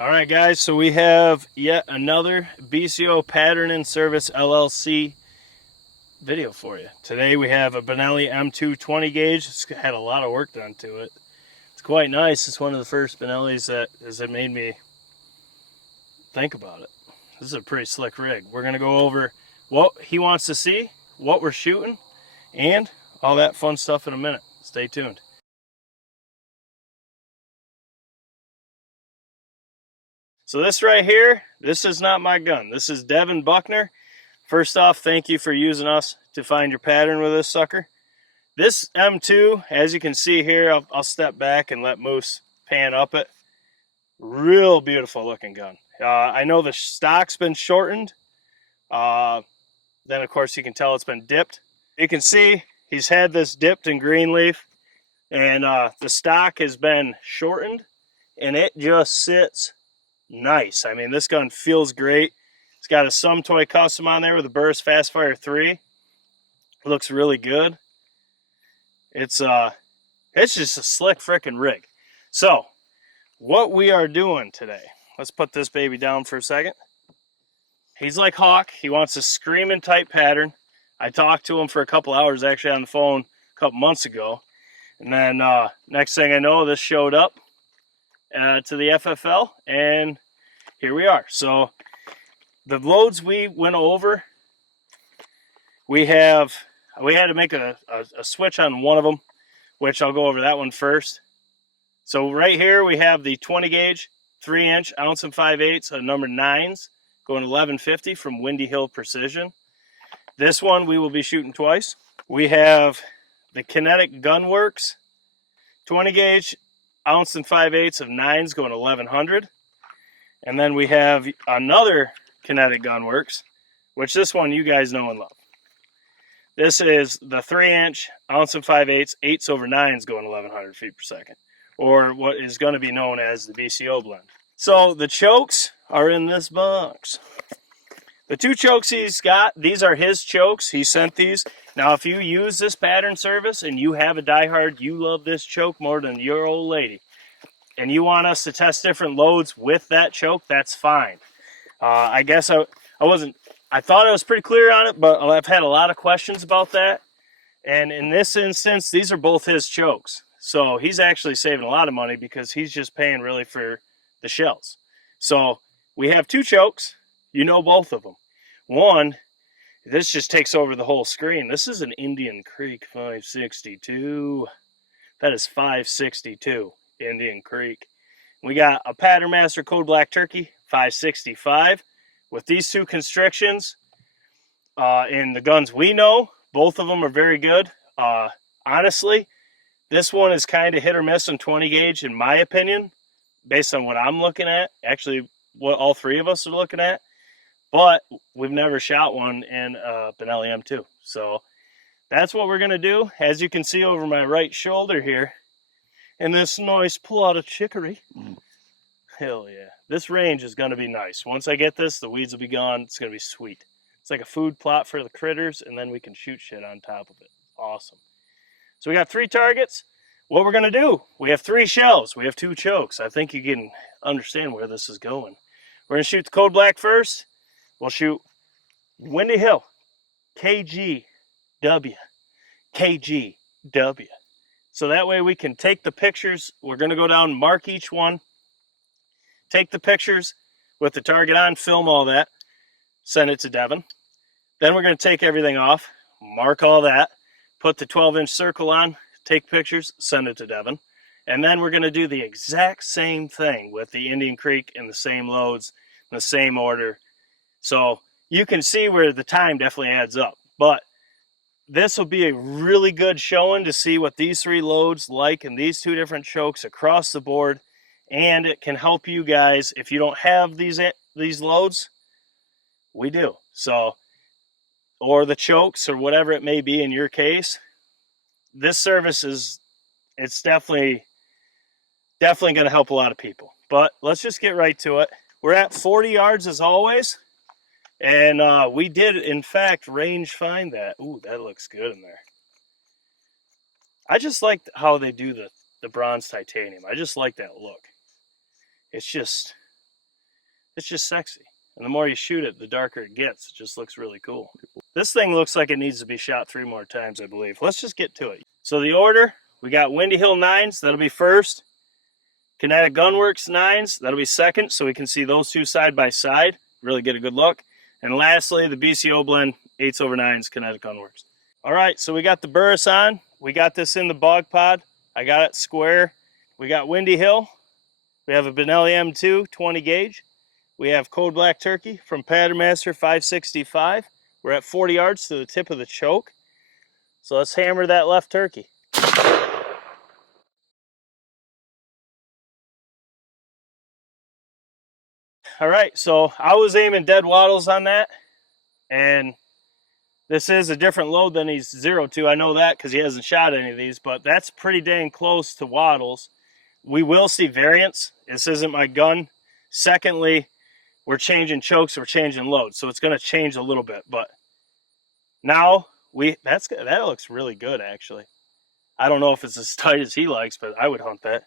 All right, guys, so we have yet another BCO Patterning Service LLC video for you. Today we have a Benelli M2 20 gauge. It's had a lot of work done to it. It's quite nice. It's one of the first Benellis that made me think about it. This is a pretty slick rig. We're going to go over what he wants to see, what we're shooting, and all that fun stuff in a minute. Stay tuned. So this right here, this is not my gun. This is Devin Buckner. First off, thank you for using us to find your pattern with this sucker. This M2, as you can see here, I'll step back and let Moose pan up it. Real beautiful looking gun. I know the stock's been shortened. Then of course you can tell it's been dipped. You can see he's had this dipped in green leaf, and the stock has been shortened, and it just sits nice. I mean, this gun feels great. It's got a Some Toy custom on there with a Burst Fastfire 3. It looks really good. It's just a slick frickin' rig. So, what we are doing today, let's put this baby down for a second. He's like Hawk. He wants a screaming tight pattern. I talked to him for a couple hours actually on the phone a couple months ago. And then next thing I know, this showed up to the FFL, and here we are. So the loads we went over, we had to make a switch on one of them, which I'll go over that one first. So right here we have the 20 gauge 3-inch ounce and 5/8 number 9s going 1150 from Windy Hill Precision. This one we will be shooting twice. We have the Kinetic Gunwerks 20 gauge ounce and 5/8 of 9s going 1100. And then we have another Kinetic Gunwerks, which this one you guys know and love. This is the 3-inch ounce and 5/8 8s over 9s going 1100 feet per second, or what is going to be known as the BCO blend. So the chokes are in this box. The two chokes he's got, these are his chokes. He sent these. Now, if you use this pattern service and you have a diehard, you love this choke more than your old lady, and you want us to test different loads with that choke, that's fine. I guess I thought I was pretty clear on it, but I've had a lot of questions about that. And in this instance, these are both his chokes. So he's actually saving a lot of money because he's just paying really for the shells. So we have two chokes. You know both of them. One, this just takes over the whole screen. This is an Indian Creek 562. That is 562 Indian Creek. We got a Patternmaster Code Black Turkey 565 with these two constrictions. In the guns we know, both of them are very good. Honestly, this one is kind of hit or miss on 20 gauge in my opinion, based on what I'm looking at. Actually, what all three of us are looking at. But we've never shot one in Benelli M2. So that's what we're going to do. As you can see over my right shoulder here, in this nice plot of chicory. Hell yeah. This range is going to be nice. Once I get this, the weeds will be gone. It's going to be sweet. It's like a food plot for the critters, and then we can shoot shit on top of it. Awesome. So we got 3 targets. What we're going to do, we have 3 shells. We have 2 chokes. I think you can understand where this is going. We're going to shoot the Code Black first. We'll shoot Windy Hill, KGW, KGW. So that way we can take the pictures. We're going to go down and mark each one. Take the pictures with the target on, film all that, send it to Devin. Then we're going to take everything off, mark all that, put the 12-inch circle on, take pictures, send it to Devin. And then we're going to do the exact same thing with the Indian Creek in the same loads, in the same order. So you can see where the time definitely adds up. But this will be a really good showing to see what these 3 loads like in these 2 different chokes across the board. And it can help you guys if you don't have these loads. We do. So, or the chokes or whatever it may be in your case. This service it's definitely going to help a lot of people. But let's just get right to it. We're at 40 yards as always. And we did, in fact, range find that. Ooh, that looks good in there. I just like how they do the bronze titanium. I just like that look. It's just, It's just sexy. And the more you shoot it, the darker it gets. It just looks really cool. This thing looks like it needs to be shot 3 more times, I believe. Let's just get to it. So the order, we got Windy Hill 9s, that'll be first. Kinetic Gunwerks 9s, that'll be second, so we can see those two side by side, really get a good look. And lastly, the BCO blend 8/9s Kinetic Gunwerks. All right, so we got the Burris on. We got this in the bog pod. I got it square. We got Windy Hill. We have a Benelli M2 20 gauge. We have Code Black Turkey from Patternmaster 565. We're at 40 yards to the tip of the choke. So let's hammer that left turkey. All right, so I was aiming dead wattles on that, and this is a different load than he's 0-2. I know that because he hasn't shot any of these, but that's pretty dang close to wattles. We will see variance. This isn't my gun. Secondly, we're changing chokes, we're changing loads, so it's going to change a little bit. But now that looks really good, actually. I don't know if it's as tight as he likes, but I would hunt that.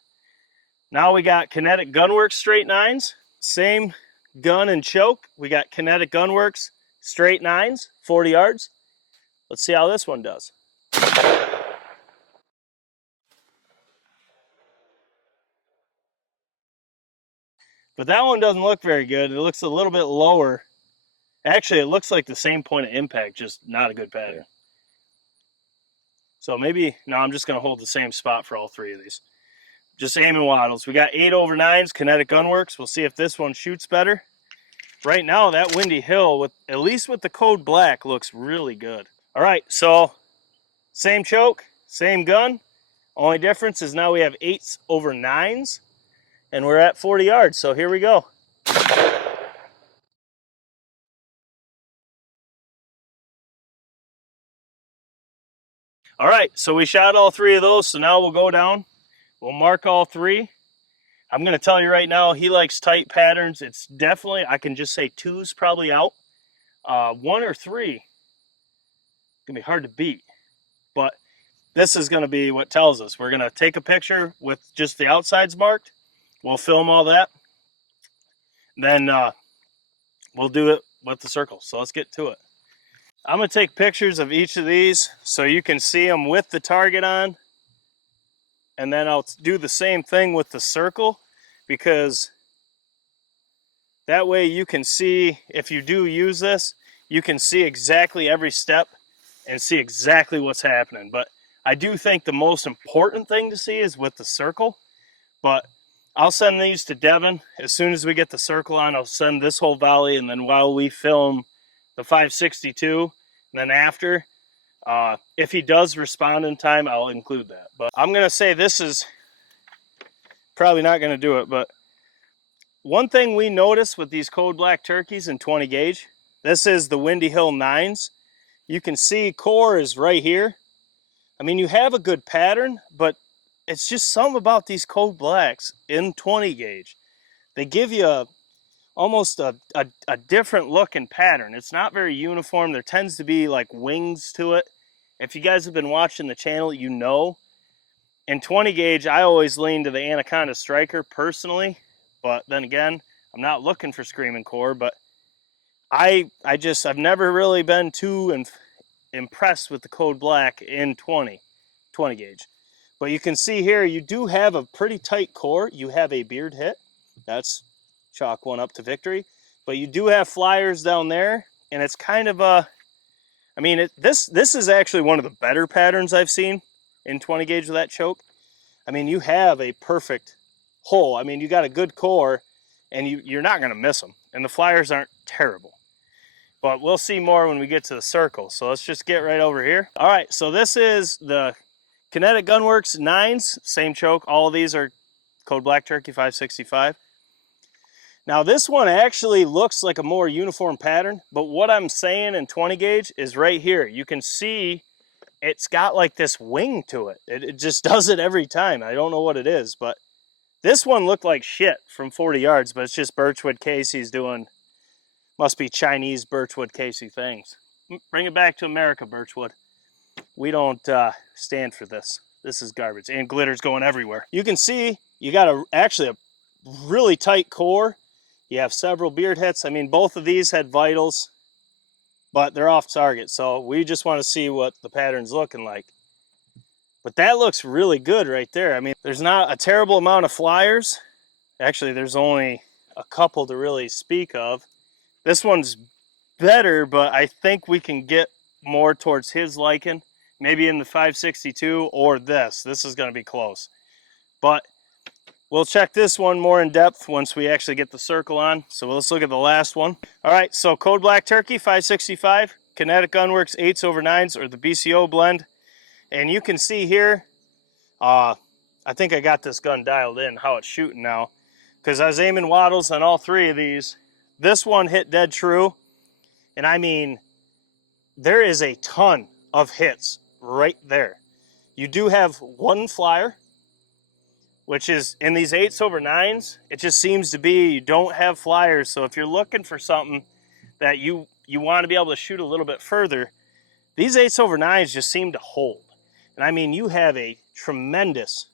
Now we got Kinetic Gunwerks straight 9s. Same gun and choke. We got Kinetic Gunwerks straight 9s, 40 yards. Let's see how this one does. But that one doesn't look very good. It looks a little bit lower. Actually, it looks like the same point of impact, just not a good pattern. So maybe, no, I'm just going to hold the same spot for all 3 of these. Just aiming wattles. We got 8/9s Kinetic Gunwerks. We'll see if this one shoots better. Right now, that Windy Hill, with at least with the Code Black, looks really good. All right, so same choke, same gun. Only difference is now we have 8/9s, and we're at 40 yards. So here we go. All right, so we shot all 3 of those. So now we'll go down. We'll mark all 3. I'm going to tell you right now, he likes tight patterns. It's definitely, I can just say 2's probably out. 1 or 3, going to be hard to beat. But this is going to be what tells us. We're going to take a picture with just the outsides marked. We'll film all that. Then we'll do it with the circle. So let's get to it. I'm going to take pictures of each of these so you can see them with the target on. And then I'll do the same thing with the circle, because that way you can see, if you do use this, you can see exactly every step and see exactly what's happening. But I do think the most important thing to see is with the circle. But I'll send these to Devin. As soon as we get the circle on, I'll send this whole volley, and then while we film the 562, and then after, if he does respond in time, I'll include that. But I'm going to say this is probably not going to do it. But one thing we notice with these Code Black turkeys in 20 gauge, this is the Windy Hill 9s. You can see core is right here. I mean, you have a good pattern, but it's just something about these Code Blacks in 20 gauge. They give you almost a different look and pattern. It's not very uniform. There tends to be like wings to it. If you guys have been watching the channel, you know. In 20 gauge, I always lean to the Anaconda Striker personally. But then again, I'm not looking for screaming core. But I've never really been too impressed with the Code Black in 20 gauge. But you can see here, you do have a pretty tight core. You have a beard hit. That's chalk one up to victory. But you do have flyers down there, and it's kind of a, I mean, this is actually one of the better patterns I've seen in 20 gauge with that choke. I mean, you have a perfect hole. I mean, you got a good core, and you're not going to miss them. And the flyers aren't terrible. But we'll see more when we get to the circle. So let's just get right over here. All right, so this is the Kinetic Gunwerks 9s, same choke. All of these are Code Black Turkey 565. Now this one actually looks like a more uniform pattern, but what I'm saying in 20 gauge is right here. You can see it's got like this wing to it. It just does it every time. I don't know what it is, but this one looked like shit from 40 yards, but it's just Birchwood Casey's doing, must be Chinese Birchwood Casey things. Bring it back to America, Birchwood. We don't stand for this. This is garbage, and glitter's going everywhere. You can see you got actually a really tight core. You have several beard hits. I mean, both of these had vitals, but they're off target. So we just want to see what the pattern's looking like. But that looks really good right there. I mean, there's not a terrible amount of flyers. Actually, there's only a couple to really speak of. This one's better, but I think we can get more towards his liking. Maybe in the 562 or this. This is going to be close. But we'll check this one more in depth once we actually get the circle on. So let's look at the last one. All right, so Code Black Turkey 565, Kinetic Gunwerks 8s/9s or the BCO blend. And you can see here, I think I got this gun dialed in, how it's shooting now. Because I was aiming wattles on all three of these. This one hit dead true. And I mean, there is a ton of hits right there. You do have one flyer, which is in these 8s/9s, it just seems to be you don't have flyers. So if you're looking for something that you want to be able to shoot a little bit further, these 8s/9s just seem to hold. And I mean, you have a tremendous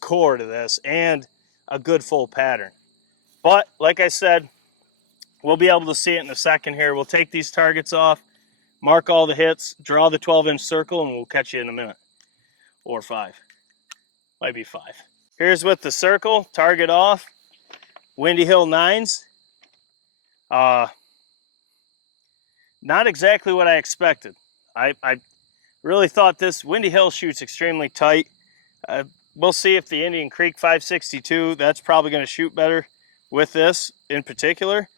core to this and a good full pattern. But like I said, we'll be able to see it in a second here. We'll take these targets off, mark all the hits, draw the 12-inch circle, and we'll catch you in a minute. Or 5. Might be 5. Here's with the circle, target off, Windy Hill 9s. Not exactly what I expected. I really thought this Windy Hill shoots extremely tight. We'll see if the Indian Creek 562, that's probably going to shoot better with this in particular.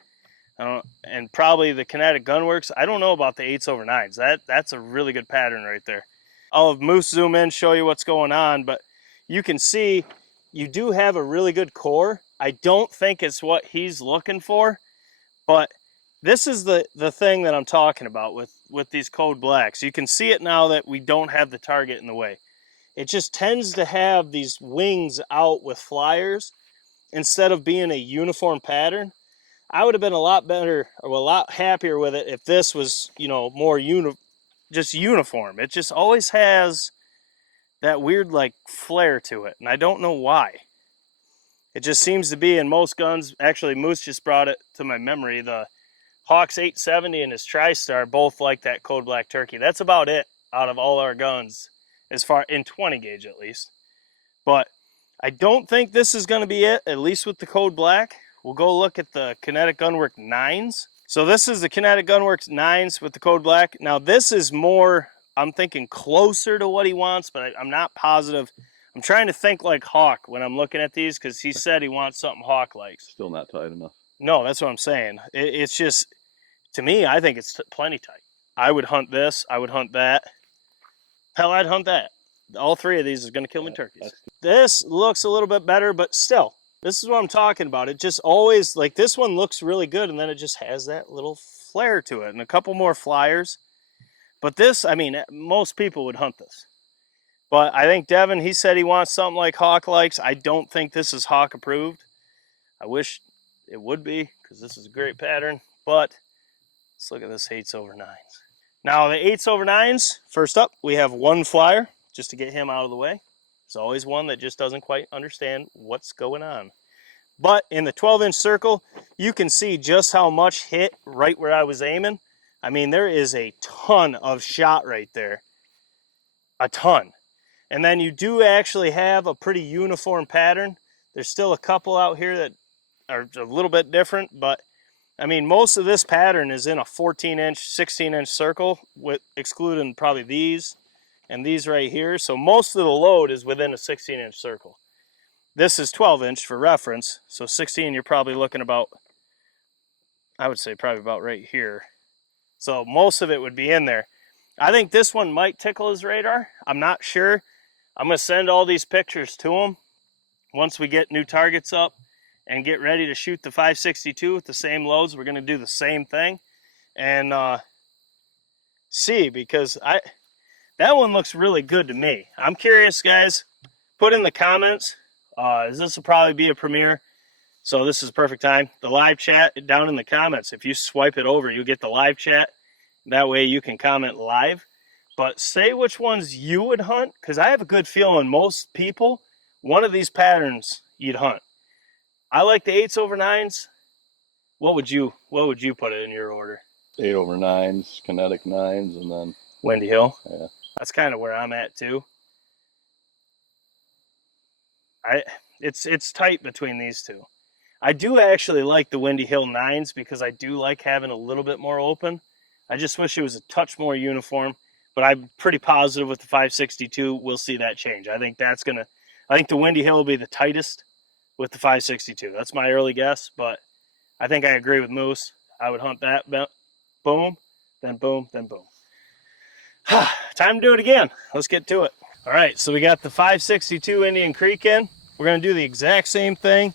And probably the Kinetic Gunwerks. I don't know about the 8s/9s. That's a really good pattern right there. I'll have Moose zoom in, show you what's going on, but you can see you do have a really good core. I don't think it's what he's looking for, but this is the thing that I'm talking about with these Code Blacks. You can see it now that we don't have the target in the way. It just tends to have these wings out with flyers instead of being a uniform pattern. I would have been a lot better or a lot happier with it if this was, you know, more just uniform. It just always has that weird like flare to it, and I don't know why. It just seems to be in most guns. Actually, Moose just brought it to my memory. The Hawks 870 and his TriStar both like that Code Black Turkey. That's about it out of all our guns, as far in 20 gauge at least. But I don't think this is going to be it, at least with the Code Black. We'll go look at the Kinetic Gunwerk 9s. So this is the Kinetic Gunwerks 9s with the Code Black. Now this is more, I'm thinking closer to what he wants, but I'm not positive. I'm trying to think like Hawk when I'm looking at these, because he said he wants something Hawk likes. Still not tight enough. No, that's what I'm saying. It's just, to me, I think it's plenty tight. I would hunt this. I would hunt that. Hell, I'd hunt that. All three of these is going to kill me turkeys. This looks a little bit better, but still, this is what I'm talking about. It just always, like this one looks really good, and then it just has that little flare to it and a couple more flyers. But this, I mean, most people would hunt this. But I think Devin, he said he wants something like Hawk likes. I don't think this is Hawk approved. I wish it would be, because this is a great pattern. But let's look at this 8s/9s. Now the 8s/9s, first up, we have one flyer, just to get him out of the way. There's always one that just doesn't quite understand what's going on. But in the 12-inch circle, you can see just how much hit right where I was aiming. I mean, there is a ton of shot right there. A ton. And then you do actually have a pretty uniform pattern. There's still a couple out here that are a little bit different, but I mean, most of this pattern is in a 14-inch, 16-inch circle, with excluding probably these and these right here. So most of the load is within a 16-inch circle. This is 12-inch for reference, so 16 you're probably looking about, I would say probably about right here. So most of it would be in there. I think this one might tickle his radar. I'm not sure. I'm going to send all these pictures to him once we get new targets up and get ready to shoot the 562 with the same loads. We're going to do the same thing and see, because that one looks really good to me. I'm curious, guys. Put in the comments. This will probably be a premiere, so this is the perfect time. The live chat down in the comments. If you swipe it over, you'll get the live chat. That way you can comment live. But say which ones you would hunt, because I have a good feeling most people, one of these patterns you'd hunt. I like the 8/9s. What would you put it in your order? 8/9s, kinetic 9s, and then Windy Hill. Yeah. That's kind of where I'm at too. It's tight between these two. I do actually like the Windy Hill 9s because I do like having a little bit more open. I just wish it was a touch more uniform, but I'm pretty positive with the 562 we'll see that change. I think the Windy Hill will be the tightest with the 562. That's my early guess, but I think I agree with Moose. I would hunt that boom, then boom, then boom. Time to do it again. Let's get to it. All right, so we got the 562 Indian Creek in. We're going to do the exact same thing.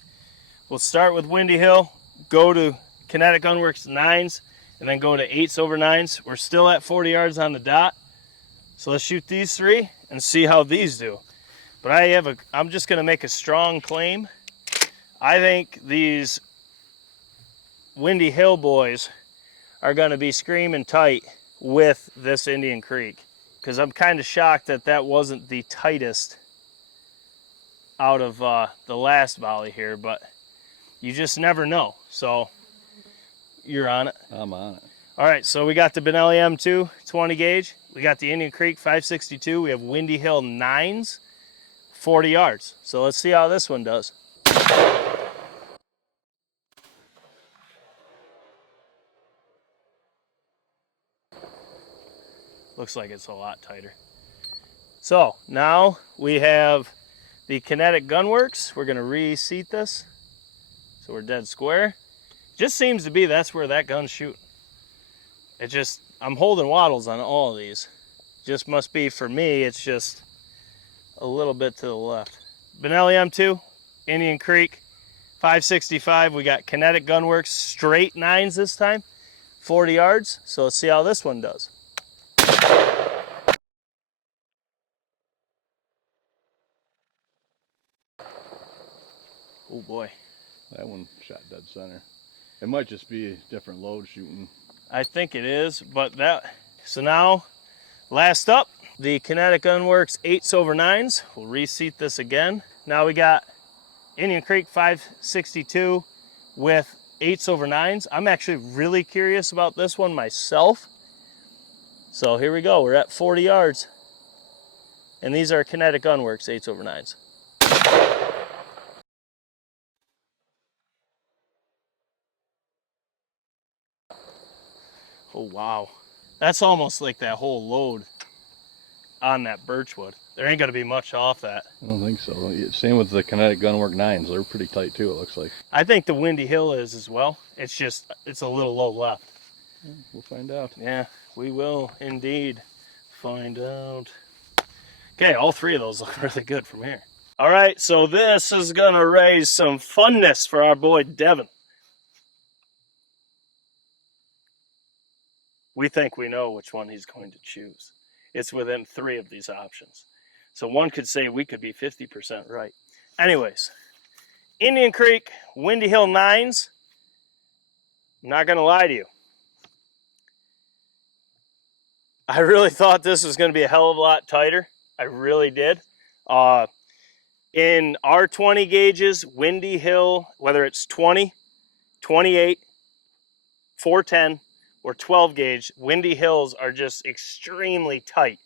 We'll start with Windy Hill, go to Kinetic Gunwerks 9s, and then go to 8/9s. We're still at 40 yards on the dot. So let's shoot these three and see how these do. But I'm just going to make a strong claim. I think these Windy Hill boys are going to be screaming tight with this Indian Creek, because I'm kind of shocked that wasn't the tightest out of the last volley here, but you just never know. So you're on it. I'm on it. All right, so we got the Benelli M2 20 gauge. We got the Indian Creek 562. We have Windy Hill 9s, 40 yards. So let's see how this one does. Looks like it's a lot tighter. So now we have the Kinetic Gunwerks. We're gonna reseat this so we're dead square. Just seems to be that's where that gun's shooting. I'm holding wattles on all of these. Just must be for me, it's just a little bit to the left. Benelli M2, Indian Creek 565. We got Kinetic Gunwerks straight 9s this time, 40 yards. So let's see how this one does. Oh boy. That one shot dead center. It might just be different load shooting. I think it is, but so now, last up, the Kinetic Gunwerks 8/9s. We'll reseat this again. Now we got Indian Creek 562 with 8/9s. I'm actually really curious about this one myself. So here we go, we're at 40 yards. And these are Kinetic Gunwerks 8/9s. Oh wow, that's almost like that whole load on that birchwood. There ain't gonna be much off that. I don't think so. Same with the Kinetic Gunwerk 9s. They're pretty tight too, it looks like. I think the Windy Hill is as well. It's a little low left. We'll find out. Yeah, we will indeed find out. Okay, all three of those look really good from here. All right, so this is gonna raise some funness for our boy Devin. We think we know which one he's going to choose. It's within 3 of these options. So one could say we could be 50% right. Anyways, Indian Creek, Windy Hill 9s. I'm not gonna lie to you. I really thought this was gonna be a hell of a lot tighter. I really did. In our 20 gauges, Windy Hill, whether it's 20, 28, 410, or 12 gauge, Windy Hills are just extremely tight.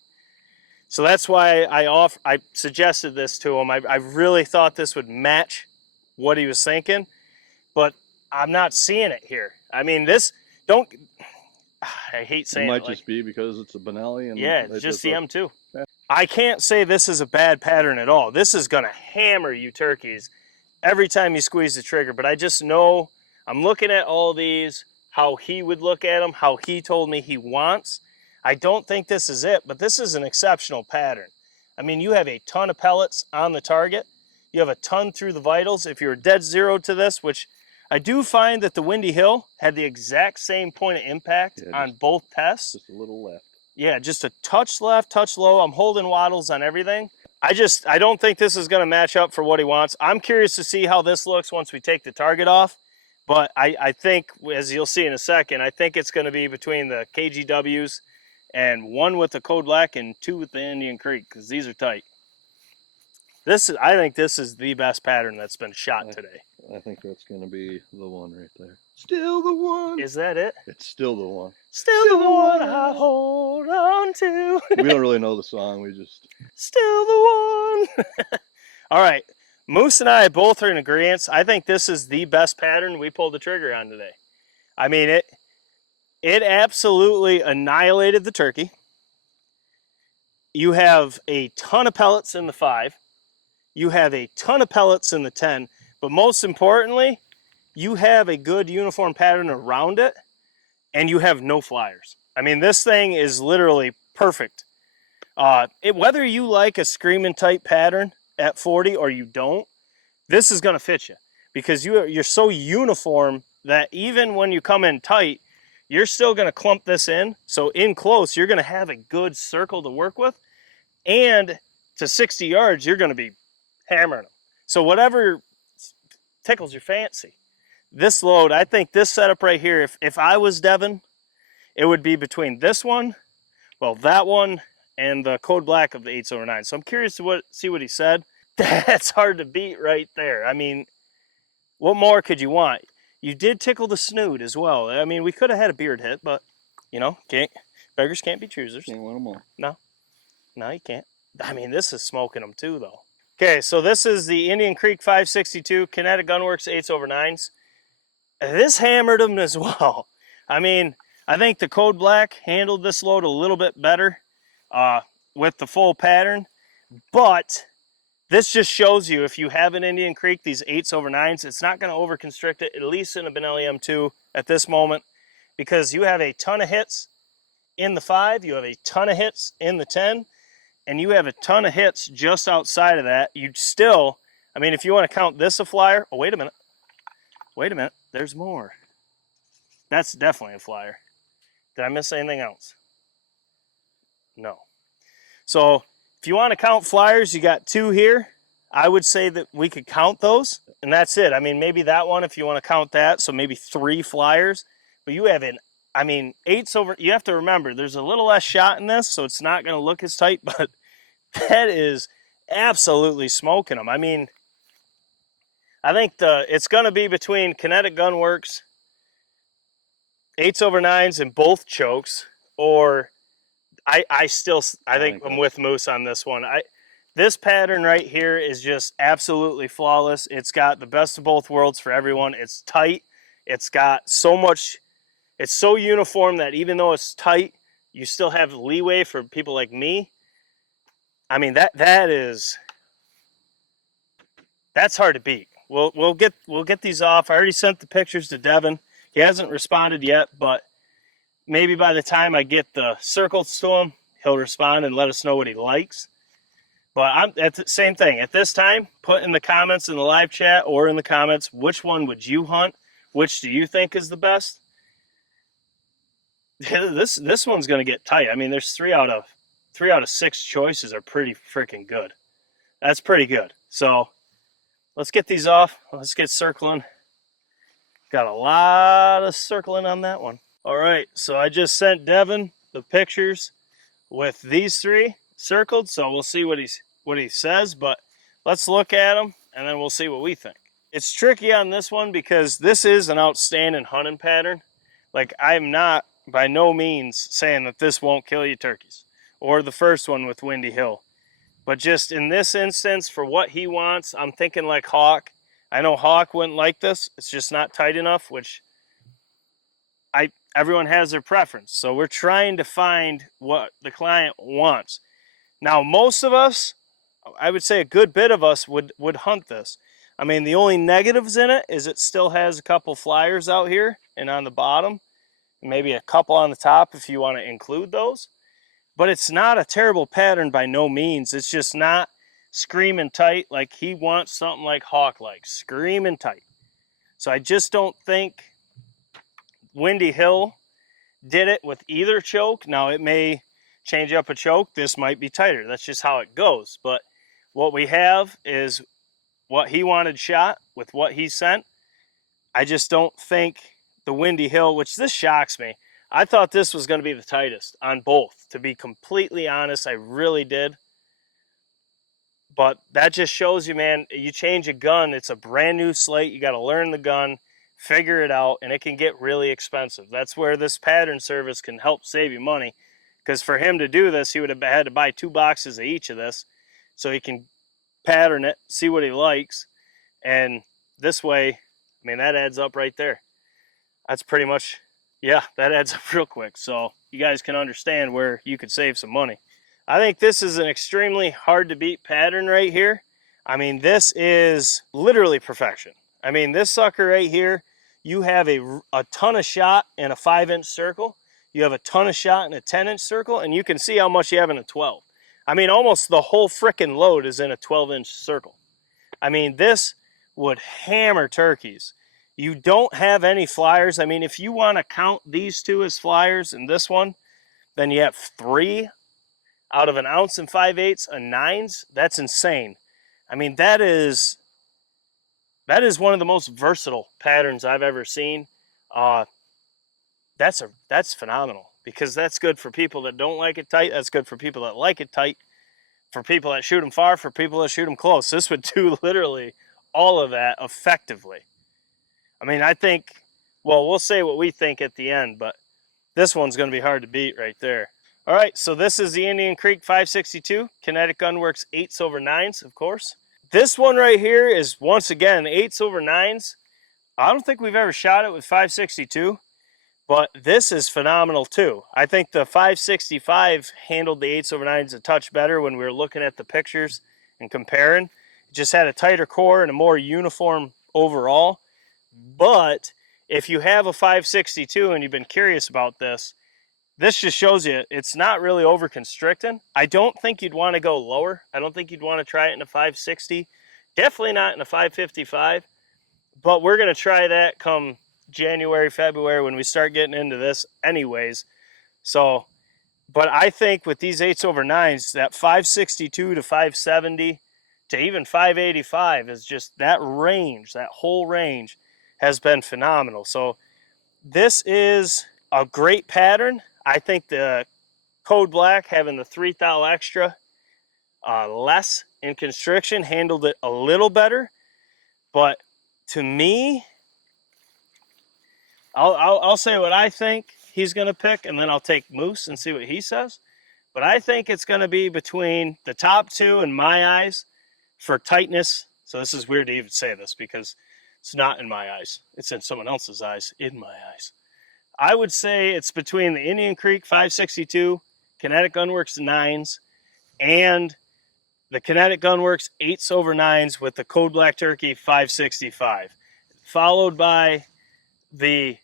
So that's why I suggested this to him. I really thought this would match what he was thinking, but I'm not seeing it here. I mean, I hate saying it. It might just be because it's a Benelli. And yeah, it's just the M2. I can't say this is a bad pattern at all. This is gonna hammer you turkeys every time you squeeze the trigger, but I just know, I'm looking at all these, how he would look at them, how he told me he wants. I don't think this is it, but this is an exceptional pattern. I mean, you have a ton of pellets on the target. You have a ton through the vitals. If you're dead zero to this, which I do find that the Windy Hill had the exact same point of impact on both tests. Just a little left. Yeah, just a touch left, touch low. I'm holding wattles on everything. I don't think this is gonna match up for what he wants. I'm curious to see how this looks once we take the target off. But I think, as you'll see in a second, I think it's going to be between the KGWs and 1 with the Kodlak and 2 with the Indian Creek, because these are tight. I think this is the best pattern that's been shot today. I think that's going to be the one right there. Still the one. Is that it? It's still the one. Still the one I hold on to. We don't really know the song. We just... Still the one. All right. Moose and I both are in agreement. I think this is the best pattern we pulled the trigger on today. I mean, it absolutely annihilated the turkey. You have a ton of pellets in the 5. You have a ton of pellets in the 10. But most importantly, you have a good uniform pattern around it, and you have no flyers. I mean, this thing is literally perfect. Whether you like a screaming tight pattern at 40 or you don't, this is going to fit you because you're so uniform that even when you come in tight, you're still going to clump this in. So in close, you're going to have a good circle to work with. And to 60 yards, you're going to be hammering them. So whatever tickles your fancy. This load, I think this setup right here, if I was Devin, it would be between this one, well, that one, and the code black of the 8/9. So I'm curious to see what he said. That's hard to beat right there. I mean, what more could you want? You did tickle the snoot as well. I mean, we could have had a beard hit, but, you know, beggars can't be choosers. Can't win them all. No, you can't. I mean, this is smoking them too, though. Okay, so this is the Indian Creek 562 Kinetic Gunwerks 8/9s. This hammered them as well. I mean, I think the code black handled this load a little bit better with the full pattern, but this just shows you if you have an Indian Creek, these 8/9s, it's not going to over-constrict it, at least in a Benelli M2 at this moment, because you have a ton of hits in the 5, you have a ton of hits in the 10, and you have a ton of hits just outside of that. You'd still, I mean, if you want to count this a flyer, oh, wait a minute, there's more. That's definitely a flyer. Did I miss anything else? No. So if you want to count flyers, you got 2 here. I would say that we could count those, and that's it. I mean, maybe that one if you want to count that, so maybe 3 flyers. But you have I mean, 8's over. You have to remember, there's a little less shot in this, so it's not going to look as tight, but that is absolutely smoking them. I mean, I think it's going to be between Kinetic Gunwerks, 8/9s, and both chokes, or I think I'm with Moose on this one. This pattern right here is just absolutely flawless. It's got the best of both worlds for everyone. It's tight. It's got so much. It's so uniform that even though it's tight, you still have leeway for people like me. I mean, that's hard to beat. We'll get these off. I already sent the pictures to Devin. He hasn't responded yet, but maybe by the time I get the circles to him, he'll respond and let us know what he likes. But at the same thing. At this time, put in the comments in the live chat or in the comments, which one would you hunt? Which do you think is the best? This one's going to get tight. I mean, there's 3 out of 6 choices are pretty freaking good. That's pretty good. So let's get these off. Let's get circling. Got a lot of circling on that one. All right, so I just sent Devin the pictures with these 3 circled, so we'll see what he says, but let's look at them and then we'll see what we think. It's tricky on this one because this is an outstanding hunting pattern. Like, I'm not by no means saying that this won't kill you turkeys or the first one with Windy Hill, but just in this instance for what he wants, I'm thinking like Hawk. I know Hawk wouldn't like this. It's just not tight enough, which everyone has their preference. So we're trying to find what the client wants. Now, most of us, I would say a good bit of us would hunt this. I mean, the only negatives in it is it still has a couple flyers out here and on the bottom, maybe a couple on the top if you want to include those. But it's not a terrible pattern by no means. It's just not screaming tight like he wants something like Hawk likes, screaming tight. So I just don't think Windy Hill did it with either choke. Now, it may change up a choke. This might be tighter. That's just how it goes. But what we have is what he wanted shot with what he sent. I just don't think the Windy Hill, which this shocks me. I thought this was going to be the tightest on both. To be completely honest, I really did. But that just shows you, man, you change a gun, it's a brand new slate. You got to learn the gun, figure it out, and it can get really expensive. That's where this pattern service can help save you money. Because for him to do this, he would have had to buy 2 boxes of each of this so he can pattern it, see what he likes. And this way, I mean, that adds up right there. That's pretty much, yeah, that adds up real quick. So you guys can understand where you could save some money. I think this is an extremely hard to beat pattern right here. I mean, this is literally perfection. I mean, this sucker right here, you have a ton of shot in a 5-inch circle. You have a ton of shot in a 10-inch circle, and you can see how much you have in a 12. I mean, almost the whole frickin' load is in a 12-inch circle. I mean, this would hammer turkeys. You don't have any flyers. I mean, if you want to count these 2 as flyers and this one, then you have 3 out of 1 ounce and 5/8 of 9s. That's insane. I mean, that is one of the most versatile patterns I've ever seen. That's phenomenal, because that's good for people that don't like it tight. That's good for people that like it tight, for people that shoot them far, for people that shoot them close. This would do literally all of that effectively. I mean, I think, well, we'll say what we think at the end, but this one's going to be hard to beat right there. All right, so this is the Indian Creek 562, Kinetic Gunwerks 8s/9s, of course. This one right here is, once again, 8s/9s. I don't think we've ever shot it with 562, but this is phenomenal too. I think the 565 handled the 8s/9s a touch better when we were looking at the pictures and comparing. It just had a tighter core and a more uniform overall. But if you have a 562 and you've been curious about this, this just shows you it's not really over constricting. I don't think you'd want to go lower. I don't think you'd want to try it in a 560. Definitely not in a 555. But we're going to try that come January, February, when we start getting into this anyways. So, but I think with these 8s/9s, that 562 to 570 to even 585 is just, that range, that whole range has been phenomenal. So this is a great pattern. I think the Code Black, having the 3 thou extra less in constriction, handled it a little better. But to me, I'll say what I think he's going to pick, and then I'll take Moose and see what he says. But I think it's going to be between the top 2 in my eyes for tightness. So this is weird to even say this, because it's not in my eyes. It's in someone else's eyes, in my eyes. I would say it's between the Indian Creek 562, Kinetic Gunwerks 9s, and the Kinetic Gunwerks 8s/9s with the Code Black Turkey 565, followed by the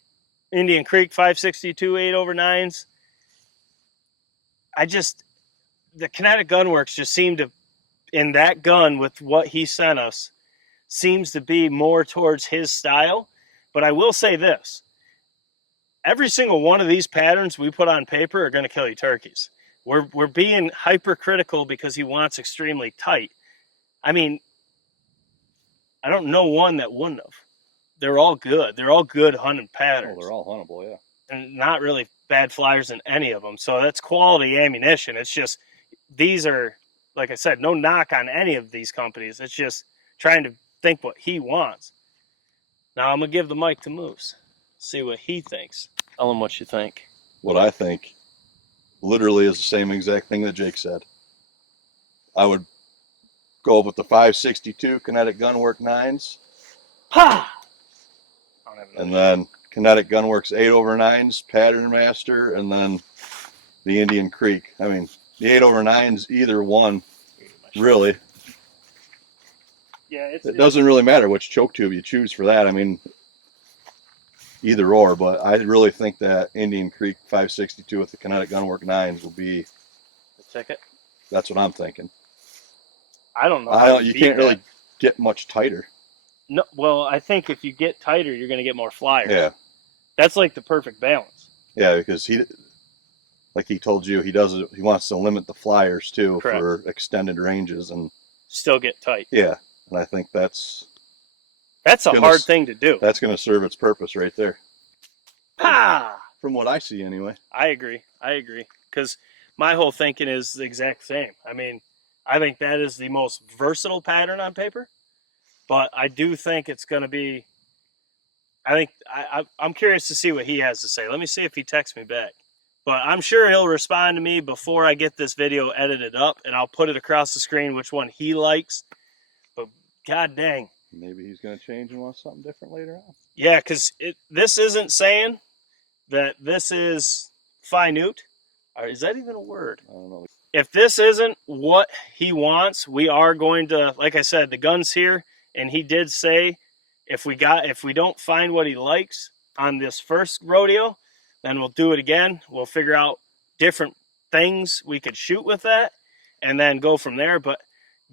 Indian Creek 562 8/9s. The Kinetic Gunwerks just seemed to, in that gun with what he sent us, seems to be more towards his style. But I will say this. Every single one of these patterns we put on paper are going to kill you turkeys. We're being hypercritical because he wants extremely tight. I mean, I don't know one that wouldn't have. They're all good. They're all good hunting patterns. Oh, they're all huntable, yeah. And not really bad flyers in any of them. So that's quality ammunition. It's just, these are, like I said, no knock on any of these companies. It's just trying to think what he wants. Now I'm going to give the mic to Moose. See what he thinks. Tell him what you think. What I think literally is the same exact thing that Jake said. I would go with the 562 Kinetic Gunwork 9s. Ha! And then Kinetic Gunworks 8/9s, Patternmaster, and then the Indian Creek. I mean, the 8/9s, either one, really. Yeah, it doesn't really matter which choke tube you choose for that. I mean, either or, but I really think that Indian Creek 562 with the Kinetic Gunwork 9s will be the ticket. That's what I'm thinking. I don't know. You can't really get much tighter. No, well, I think if you get tighter, you're going to get more flyers. Yeah. That's like the perfect balance. Yeah, because like he told you, he wants to limit the flyers too. Correct. For extended ranges and still get tight. Yeah, and I think that's a hard thing to do. That's going to serve its purpose right there. Ah! From what I see, anyway. I agree. Because my whole thinking is the exact same. I mean, I think that is the most versatile pattern on paper. But I do think it's going to be, I'm curious to see what he has to say. Let me see if he texts me back. But I'm sure he'll respond to me before I get this video edited up, and I'll put it across the screen which one he likes. But god dang. Maybe he's going to change and want something different later on. Yeah, because this isn't saying that this is finute. Or is that even a word? I don't know. If this isn't what he wants, we are going to, like I said, the gun's here, and he did say if we don't find what he likes on this first rodeo, then we'll do it again. We'll figure out different things we could shoot with that and then go from there. But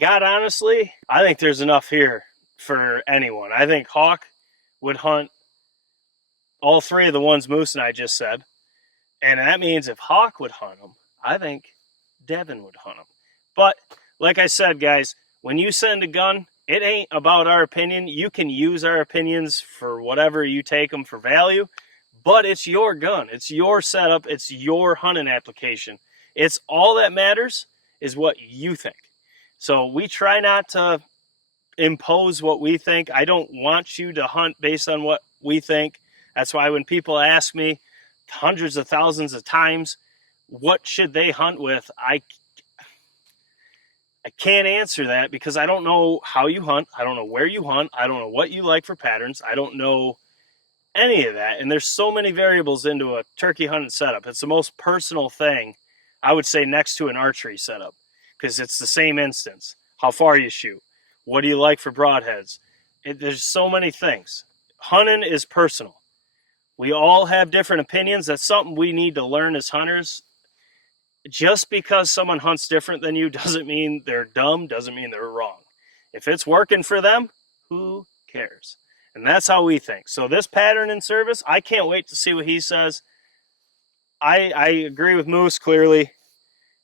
God, honestly, I think there's enough here for anyone. I think Hawk would hunt all three of the ones Moose and I just said. And that means if Hawk would hunt them, I think Devin would hunt them. But like I said, guys, when you send a gun, it ain't about our opinion. You can use our opinions for whatever you take them for value. But it's your gun. It's your setup. It's your hunting application. It's all that matters is what you think. So we try not to impose what we think. I don't want you to hunt based on what we think. That's why when people ask me hundreds of thousands of times, what should they hunt with? I can't answer that because I don't know how you hunt. I don't know where you hunt. I don't know what you like for patterns. I don't know any of that. And there's so many variables into a turkey hunting setup. It's the most personal thing, I would say, next to an archery setup, because it's the same instance. How far you shoot. What do you like for broadheads? There's so many things. Hunting is personal. We all have different opinions. That's something we need to learn as hunters. Just because someone hunts different than you doesn't mean they're dumb, doesn't mean they're wrong. If it's working for them, who cares? And that's how we think. So this patterning service, I can't wait to see what he says. I agree with Moose clearly.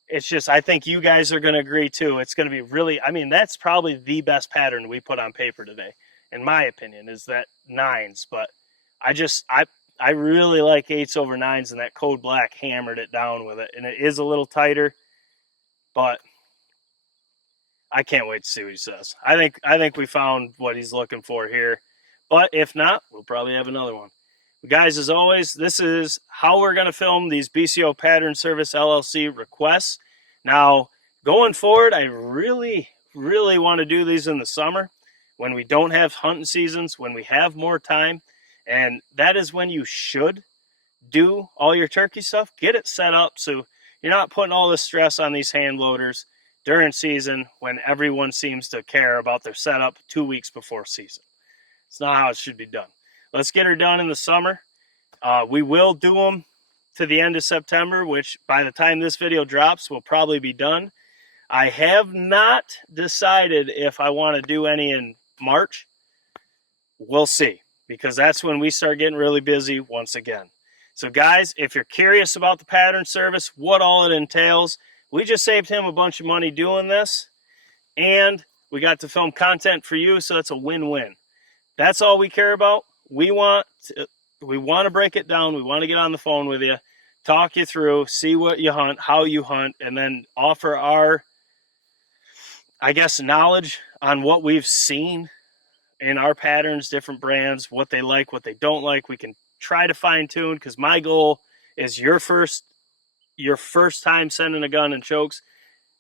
It's just, I think you guys are going to agree too. It's going to be really, I mean, that's probably the best pattern we put on paper today, in my opinion, is that 9s. But I really like 8s over 9s, and that Code Black hammered it down with it. And it is a little tighter, but I can't wait to see what he says. I think we found what he's looking for here. But if not, we'll probably have another one. Guys, as always, this is how we're going to film these BCO Patterning Service LLC requests. Now, going forward, I really, really want to do these in the summer when we don't have hunting seasons, when we have more time. And that is when you should do all your turkey stuff. Get it set up so you're not putting all this stress on these hand loaders during season when everyone seems to care about their setup 2 weeks before season. It's not how it should be done. Let's get her done in the summer. We will do them to the end of September, which by the time this video drops will probably be done. I have not decided if I want to do any in March. We'll see, because that's when we start getting really busy once again. So guys, if you're curious about the pattern service, what all it entails, we just saved him a bunch of money doing this, and we got to film content for you, so it's a win-win. That's all we care about. We want to break it down. We want to get on the phone with you, talk you through, see what you hunt, how you hunt, and then offer our, I guess, knowledge on what we've seen in our patterns, different brands, what they like, what they don't like. We can try to fine tune, because my goal is your first time sending a gun and chokes,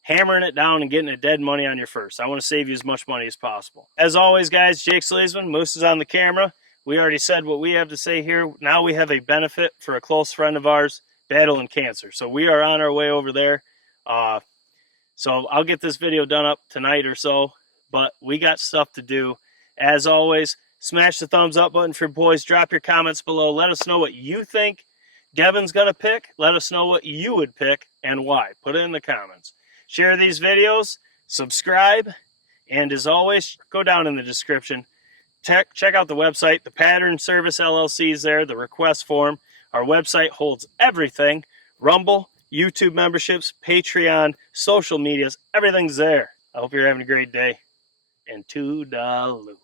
hammering it down and getting it dead money on your first. I want to save you as much money as possible. As always, guys, Jake Sleesman, Moose is on the camera. We already said what we have to say here. Now we have a benefit for a close friend of ours battling cancer. So we are on our way over there. So I'll get this video done up tonight or so, but we got stuff to do. As always, smash the thumbs up button for your boys. Drop your comments below. Let us know what you think Devin's going to pick. Let us know what you would pick and why. Put it in the comments. Share these videos, subscribe, and as always, go down in the description. Check out the website. The Pattern Service LLC is there, the request form. Our website holds everything. Rumble, YouTube memberships, Patreon, social medias, everything's there. I hope you're having a great day. And toodaloo.